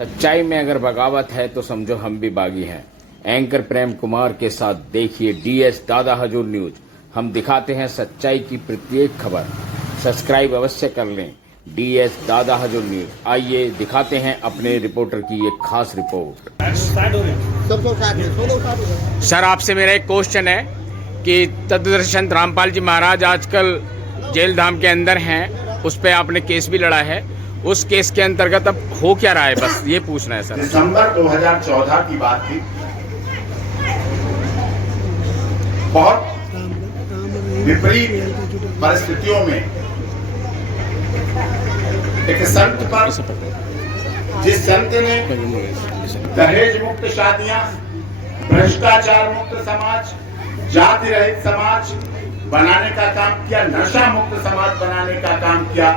सच्चाई में अगर बगावत है तो समझो हम भी बागी हैं। एंकर प्रेम कुमार के साथ देखिए डीएस दादा हजूर न्यूज। हम दिखाते हैं सच्चाई की प्रत्येक खबर। सब्सक्राइब अवश्य कर लें डीएस दादा हजूर न्यूज। आइए दिखाते हैं अपने रिपोर्टर की एक खास रिपोर्ट। सर, आपसे मेरा एक क्वेश्चन है कि तत्वदर्शी रामपाल जी महाराज आजकल जेल धाम के अंदर हैं, उस पर आपने केस भी लड़ा है। उस केस के अंतर्गत अब हो क्या रहा है, बस ये पूछना है सर। दिसंबर 2014 की बात थी। बहुत विपरीत परिस्थितियों में एक संत पर, जिस संत ने दहेज मुक्त शादियां, भ्रष्टाचार मुक्त समाज, जाति रहित समाज बनाने का काम किया, नशा मुक्त समाज बनाने का काम किया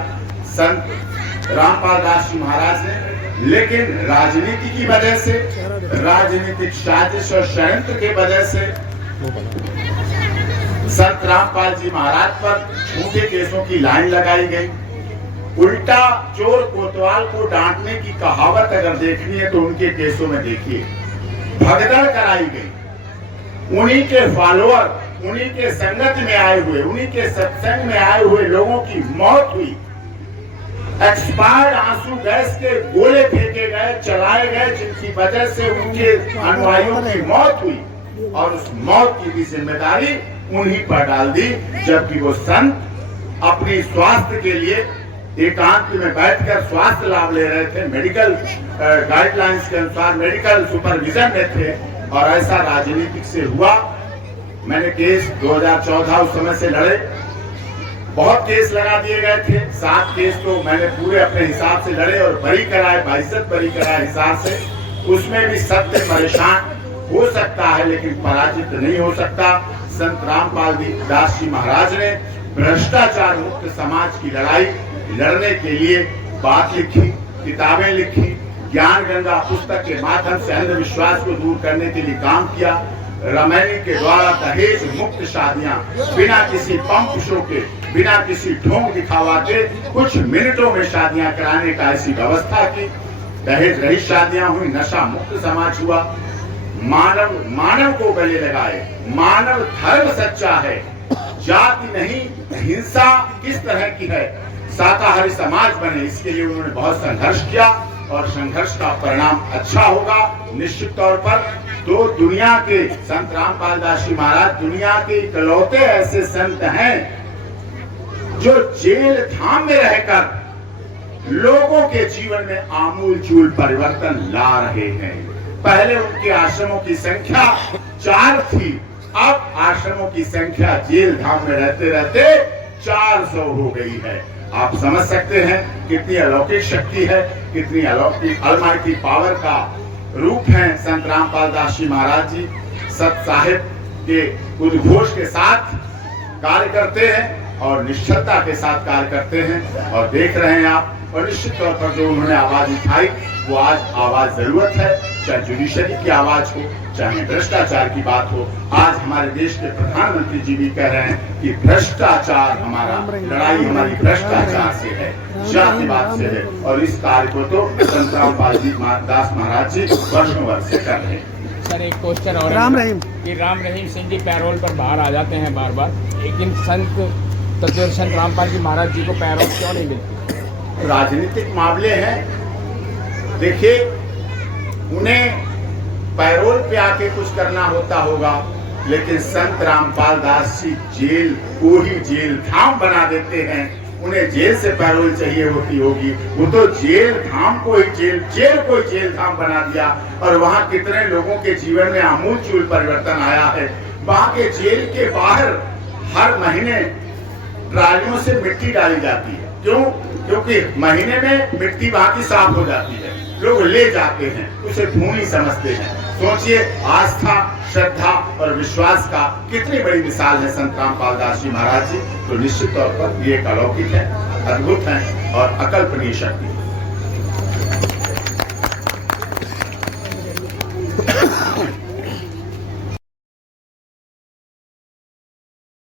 संत रामपाल दास जी महाराज ने। लेकिन राजनीति की वजह से, राजनीतिक साजिश और षड्यंत्र के वजह से संत रामपाल जी महाराज पर झूठे केसों की लाइन लगाई गई। उल्टा चोर कोतवाल को डांटने की कहावत अगर देखनी है तो उनके केसों में देखिए, भगदड़ कराई गई। उन्हीं के फॉलोअर, उन्हीं के संगत में आए हुए, उन्हीं के सत्संग में आए हुए लोगों की मौत हुई। एक्सपायर्ड आंसू गैस के गोले फेंके गए, चलाए गए, जिनकी वजह से उनके अनुयायियों की मौत हुई और उस मौत की भी जिम्मेदारी उन्हीं पर डाल दी। जबकि वो संत अपनी स्वास्थ्य के लिए एकांत में बैठकर स्वास्थ्य लाभ ले रहे थे, मेडिकल गाइडलाइंस के अनुसार मेडिकल सुपरविजन में थे, और ऐसा राजनीतिक से हुआ। मैंने केस 2014 उस समय से लड़े, बहुत केस लगा दिए गए थे। 7 केस तो मैंने पूरे अपने हिसाब से लड़े और बरी कराए, 22 बरी कराए हिसाब से। उसमें भी सत्य परेशान हो सकता है लेकिन पराजित नहीं हो सकता। संत रामपाल दास जी महाराज ने भ्रष्टाचार मुक्त समाज की लड़ाई लड़ने के लिए बात लिखी, किताबें लिखी, ज्ञान गंगा पुस्तक के माध्यम से अंधविश्वास को दूर करने के लिए काम किया। रमैनी के द्वारा दहेज मुक्त शादियां बिना किसी पंप शो के, बिना किसी ढोंग दिखावा के कुछ मिनटों में शादियां कराने का ऐसी व्यवस्था की। दहेज रहित शादियां हुई, नशा मुक्त समाज हुआ। मानव को गले लगाए। मानव धर्म सच्चा है, जाति नहीं। हिंसा किस तरह की है, शाकाहारी समाज बने, इसके लिए उन्होंने बहुत संघर्ष किया और संघर्ष का परिणाम अच्छा होगा निश्चित तौर पर। तो दुनिया के संत रामपाल दास जी महाराज दुनिया के इकलौते ऐसे संत हैं जो जेल धाम में रहकर लोगों के जीवन में आमूल चूल परिवर्तन ला रहे हैं। पहले उनके आश्रमों की संख्या 4 थी, अब आश्रमों की संख्या जेल धाम में रहते रहते 400 हो गई है। आप समझ सकते हैं कितनी अलौकिक शक्ति है, कितनी अलौकिक अलमाइटी पावर का रूप है संत रामपाल दास जी महाराज जी। सत साहिब के उद्घोष के साथ कार्य करते हैं और निश्चलता के साथ कार्य करते हैं, और देख रहे हैं आप। और निश्चित तौर पर जो उन्होंने आवाज उठाई वो आज आवाज जरूरत है, चाहे जुडिशरी की आवाज हो, चाहे भ्रष्टाचार की बात हो। आज हमारे देश के प्रधानमंत्री जी भी कह रहे हैं कि भ्रष्टाचार हमारा, लड़ाई हमारी भ्रष्टाचार से है, जातिवाद से है, और इस कार्य को तो संत रामपाल दास महाराज जी वर्षों वर्ष से कर रहे हैं। सर, एक क्वेश्चन और राम रहीम सिंह जी पैरोल पर बाहर आ जाते हैं बार बार, लेकिन संत तत्वदर्शी रामपाल जी महाराज जी को पैरोल क्यों नहीं मिलती? राजनीतिक मामले हैं, देखिए उन्हें पैरोल पे आके कुछ करना होता होगा, लेकिन संत रामपाल दास जी जेल को ही जेल धाम बना देते हैं। उन्हें जेल से पैरोल चाहिए होती होगी, वो तो जेल धाम को ही जेल को ही जेल धाम बना दिया, और वहां कितने लोगों के जीवन में आमूल चूल परिवर्तन आया है। वहां के जेल के बाहर हर महीने ट्रालियों से मिट्टी डाली जाती है। क्यों? क्योंकि महीने में मिट्टी वहां की साफ हो जाती है, लोग ले जाते हैं, उसे भूमि समझते हैं। सोचिए, आस्था, श्रद्धा और विश्वास का कितनी बड़ी मिसाल है संत रामपाल दास जी महाराज जी। तो निश्चित तौर पर ये एक अलौकिक है, अद्भुत है और अकल्पनीय शक्ति है।